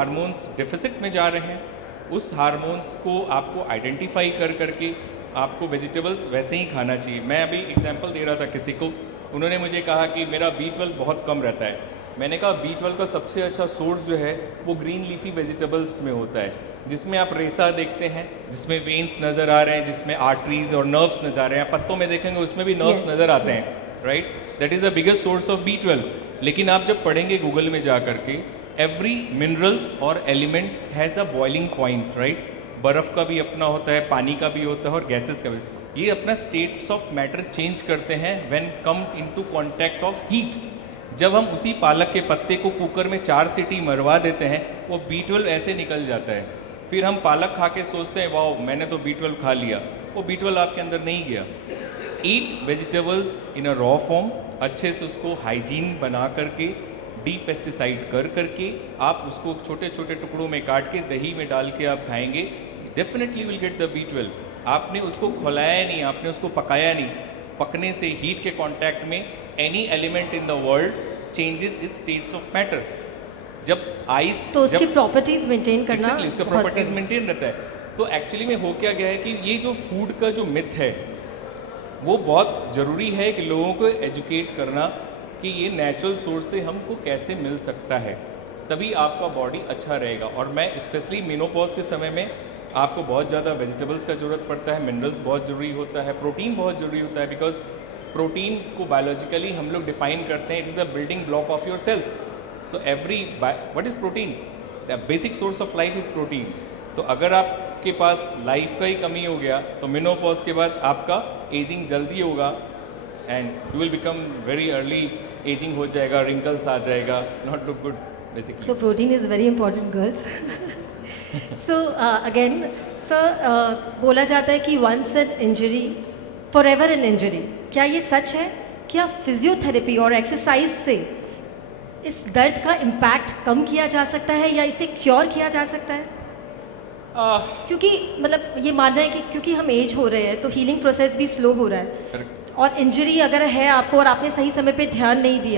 Hormones deficit में जा रहे हैं, उस हार्मोन्स को आपको आइडेंटिफाई कर करके आपको वेजिटेबल्स वैसे ही खाना चाहिए। मैं अभी एग्जांपल दे रहा था किसी को, उन्होंने मुझे कहा कि मेरा B12 बहुत कम रहता है। मैंने कहा B12 का सबसे अच्छा सोर्स जो है वो ग्रीन लीफी वेजिटेबल्स में होता है, जिसमें आप रेसा देखते हैं, जिसमें वेन्स नज़र आ रहे हैं, जिसमें आर्टरीज और नर्व्स नज़र आ रहे हैं। आप पत्तों में देखेंगे उसमें भी नर्व्स नज़र आते हैं, right. That is the biggest source of B12। लेकिन आप जब पढ़ेंगे गूगल में जा करके, एवरी मिनरल्स और element has a boiling point, right. बर्फ़ का भी अपना होता है, पानी का भी होता है और गैसेस का भी। ये अपना स्टेट्स ऑफ मैटर चेंज करते हैं when come into contact of heat. जब हम उसी पालक के पत्ते को कुकर में 4 सीटी मरवा देते हैं, वो B12 ऐसे निकल जाता है। फिर हम पालक खा के सोचते हैं वाओ मैंने तो B12 खा लिया, वो B12 आपके अंदर नहीं गया। ईट vegetables in a raw form, अच्छे से उसको हाइजीन बना करके, डीपेस्टिसाइड कर करके आप उसको छोटे छोटे टुकड़ों में काट के दही में डाल के आप खाएंगे, definitely will get the B12। आपने उसको खौलाया नहीं, आपने उसको पकाया नहीं। पकने से हीट के कांटेक्ट में any element in the world changes it's states of matter. जब आइस तो उसकी प्रॉपर्टीज मेंटेन करना exactly, उसका प्रॉपर्टीज मेंटेन रहता है। तो एक्चुअली में हो क्या गया है कि ये जो फूड का जो मिथ है वो बहुत ज़रूरी है कि लोगों को एजुकेट करना कि ये नेचुरल सोर्स से हमको कैसे मिल सकता है, तभी आपका बॉडी अच्छा रहेगा। और मैं स्पेशली मेनोपॉज के समय में आपको बहुत ज़्यादा वेजिटेबल्स का ज़रूरत पड़ता है, मिनरल्स बहुत ज़रूरी होता है, प्रोटीन बहुत ज़रूरी होता है। बिकॉज प्रोटीन को बायोलॉजिकली हम लोग डिफाइन करते हैं, it is a building block of your cells. So what is protein? The basic source of life is protein. तो अगर आपके पास लाइफ का ही कमी हो गया तो मेनोपॉज के बाद आपका एजिंग जल्दी होगा and you will become very early ageing हो जाएगा, रिंकल्स आ जाएगा, not look good basically. So protein is very important, girls. So again, sir, बोला जाता है कि once an injury, forever an injury. क्या ये सच है? क्या फिजियोथेरेपी और एक्सरसाइज से इस दर्द का इम्पैक्ट कम किया जा सकता है या इसे क्योर किया जा सकता है? क्योंकि मतलब ये मानना है कि क्योंकि हम एज हो रहे हैं तो हीलिंग प्रोसेस भी स्लो हो रहा है, Correct. और इंजरी अगर है आपको और आपने सही समय पे ध्यान नहीं दिया